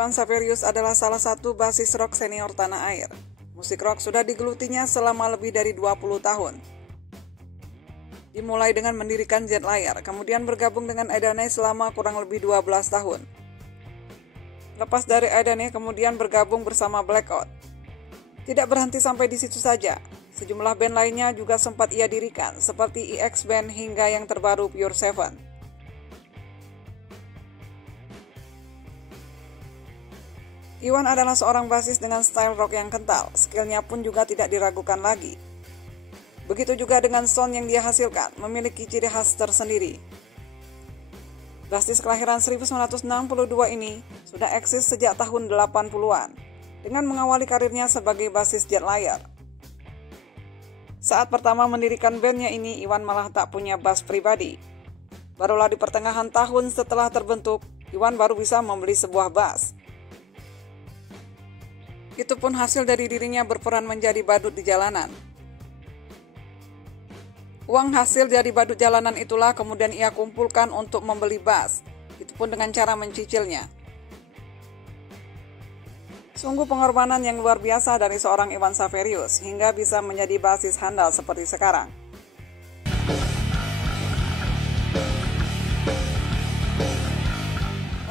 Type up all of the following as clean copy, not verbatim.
Iwan Xaverius adalah salah satu basis rock senior tanah air. Musik rock sudah digelutinya selama lebih dari 20 tahun. Dimulai dengan mendirikan Jet Layar, kemudian bergabung dengan Edane selama kurang lebih 12 tahun. Lepas dari Edane, kemudian bergabung bersama Blackout. Tidak berhenti sampai di situ saja, sejumlah band lainnya juga sempat ia dirikan, seperti EX Band hingga yang terbaru Pure Seven. Iwan adalah seorang basis dengan style rock yang kental, skillnya pun juga tidak diragukan lagi. Begitu juga dengan sound yang dia hasilkan, memiliki ciri khas tersendiri. Basis kelahiran 1962 ini sudah eksis sejak tahun 80-an, dengan mengawali karirnya sebagai basis Jet Layar. Saat pertama mendirikan bandnya ini, Iwan malah tak punya bass pribadi. Barulah di pertengahan tahun setelah terbentuk, Iwan baru bisa membeli sebuah bass. Itu pun hasil dari dirinya berperan menjadi badut di jalanan. Uang hasil dari badut jalanan itulah kemudian ia kumpulkan untuk membeli bass, itu pun dengan cara mencicilnya. Sungguh pengorbanan yang luar biasa dari seorang Iwan Xaverius hingga bisa menjadi basis handal seperti sekarang.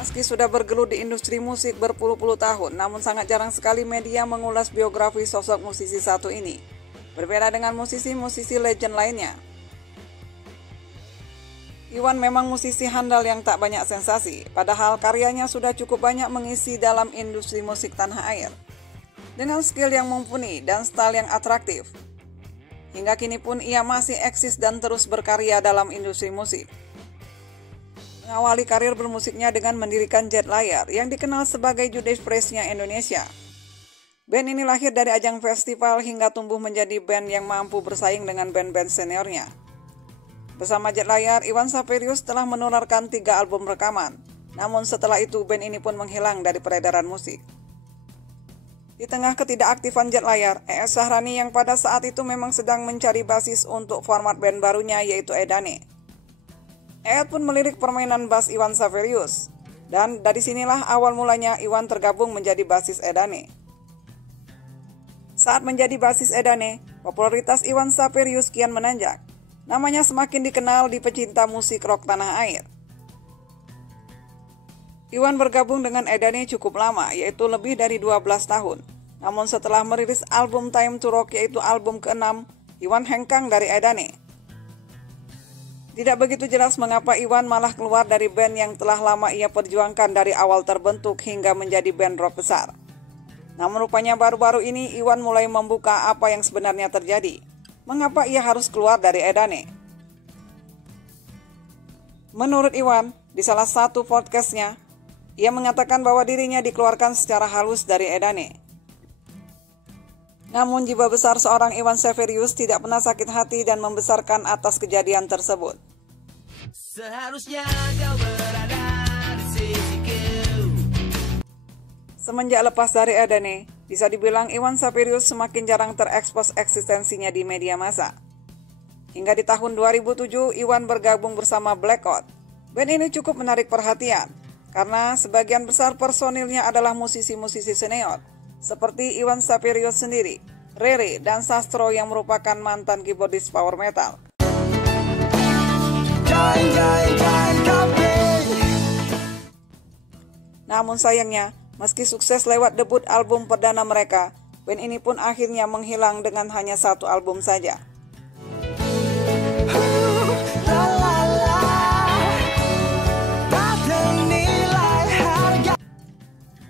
Meski sudah bergelut di industri musik berpuluh-puluh tahun, namun sangat jarang sekali media mengulas biografi sosok musisi satu ini. Berbeda dengan musisi-musisi legend lainnya. Iwan memang musisi handal yang tak banyak sensasi, padahal karyanya sudah cukup banyak mengisi dalam industri musik tanah air. Dengan skill yang mumpuni dan style yang atraktif. Hingga kini pun ia masih eksis dan terus berkarya dalam industri musik. Mengawali karir bermusiknya dengan mendirikan Jet Layar yang dikenal sebagai Judas Priest-nya Indonesia. Band ini lahir dari ajang festival hingga tumbuh menjadi band yang mampu bersaing dengan band-band seniornya. Bersama Jet Layar, Iwan Xaverius telah menularkan 3 album rekaman. Namun setelah itu band ini pun menghilang dari peredaran musik. Di tengah ketidakaktifan Jet Layar, ES Sahrani yang pada saat itu memang sedang mencari basis untuk format band barunya yaitu Edane. ES pun melirik permainan bass Iwan Xaverius. Dan dari sinilah awal mulanya Iwan tergabung menjadi basis Edane. Saat menjadi basis Edane, popularitas Iwan Xaverius kian menanjak. Namanya semakin dikenal di pecinta musik rock tanah air. Iwan bergabung dengan Edane cukup lama, yaitu lebih dari 12 tahun. Namun setelah merilis album Time to Rock yaitu album ke-6, Iwan hengkang dari Edane. Tidak begitu jelas mengapa Iwan malah keluar dari band yang telah lama ia perjuangkan dari awal terbentuk hingga menjadi band rock besar. Namun rupanya baru-baru ini Iwan mulai membuka apa yang sebenarnya terjadi. Mengapa ia harus keluar dari Edane? Menurut Iwan, di salah satu podcastnya, ia mengatakan bahwa dirinya dikeluarkan secara halus dari Edane. Namun jiwa besar seorang Iwan Xaverius tidak pernah sakit hati dan membesarkan atas kejadian tersebut. Seharusnya kau berada di sisiku. Semenjak lepas dari Edane, bisa dibilang Iwan Xaverius semakin jarang terekspos eksistensinya di media massa. Hingga di tahun 2007, Iwan bergabung bersama Blackout. Band ini cukup menarik perhatian, karena sebagian besar personilnya adalah musisi-musisi senior, seperti Iwan Xaverius sendiri, Rere, dan Sastro yang merupakan mantan keyboardis power metal. Namun sayangnya, meski sukses lewat debut album perdana mereka, band ini pun akhirnya menghilang dengan hanya 1 album saja.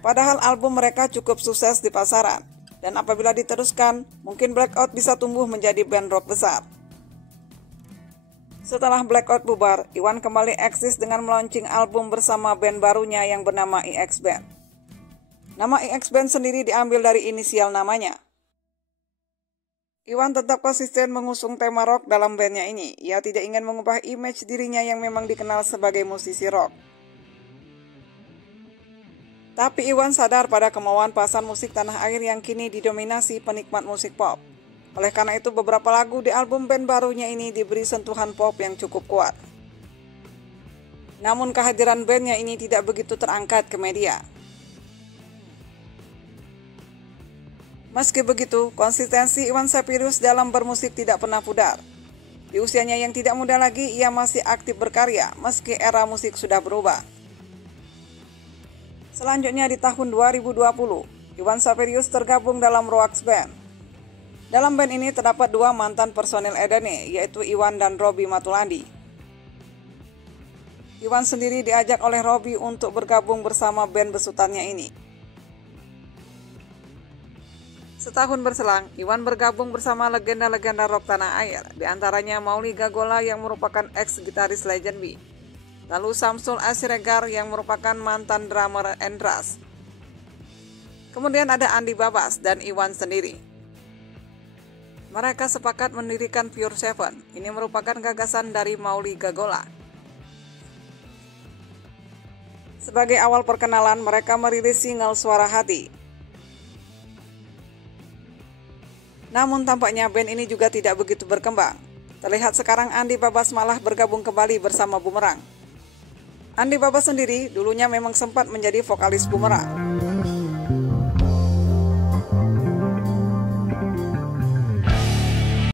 Padahal album mereka cukup sukses di pasaran, dan apabila diteruskan, mungkin Blackout bisa tumbuh menjadi band rock besar. Setelah Blackout bubar, Iwan kembali eksis dengan melaunching album bersama band barunya yang bernama EX Band. Nama EX Band sendiri diambil dari inisial namanya. Iwan tetap konsisten mengusung tema rock dalam bandnya ini. Ia tidak ingin mengubah image dirinya yang memang dikenal sebagai musisi rock. Tapi Iwan sadar pada kemauan pasar musik tanah air yang kini didominasi penikmat musik pop. Oleh karena itu beberapa lagu di album band barunya ini diberi sentuhan pop yang cukup kuat. Namun kehadiran bandnya ini tidak begitu terangkat ke media. Meski begitu, konsistensi Iwan Sapirius dalam bermusik tidak pernah pudar. Di usianya yang tidak muda lagi, ia masih aktif berkarya meski era musik sudah berubah. Selanjutnya di tahun 2020, Iwan Sapirius tergabung dalam Roax Band. Dalam band ini terdapat dua mantan personil Edane, yaitu Iwan dan Robby Matulandi. Iwan sendiri diajak oleh Robby untuk bergabung bersama band besutannya ini. Setahun berselang, Iwan bergabung bersama legenda-legenda rock tanah air, diantaranya Mauli Gagola yang merupakan ex-gitaris Legend B, lalu Samsul Asiregar yang merupakan mantan drummer Endras. Kemudian ada Andi Babas dan Iwan sendiri. Mereka sepakat mendirikan Pure Seven. Ini merupakan gagasan dari Mauli Gagola. Sebagai awal perkenalan, mereka merilis single Suara Hati. Namun tampaknya band ini juga tidak begitu berkembang. Terlihat sekarang Andi Babas malah bergabung kembali bersama Bumerang. Andi Babas sendiri dulunya memang sempat menjadi vokalis Bumerang.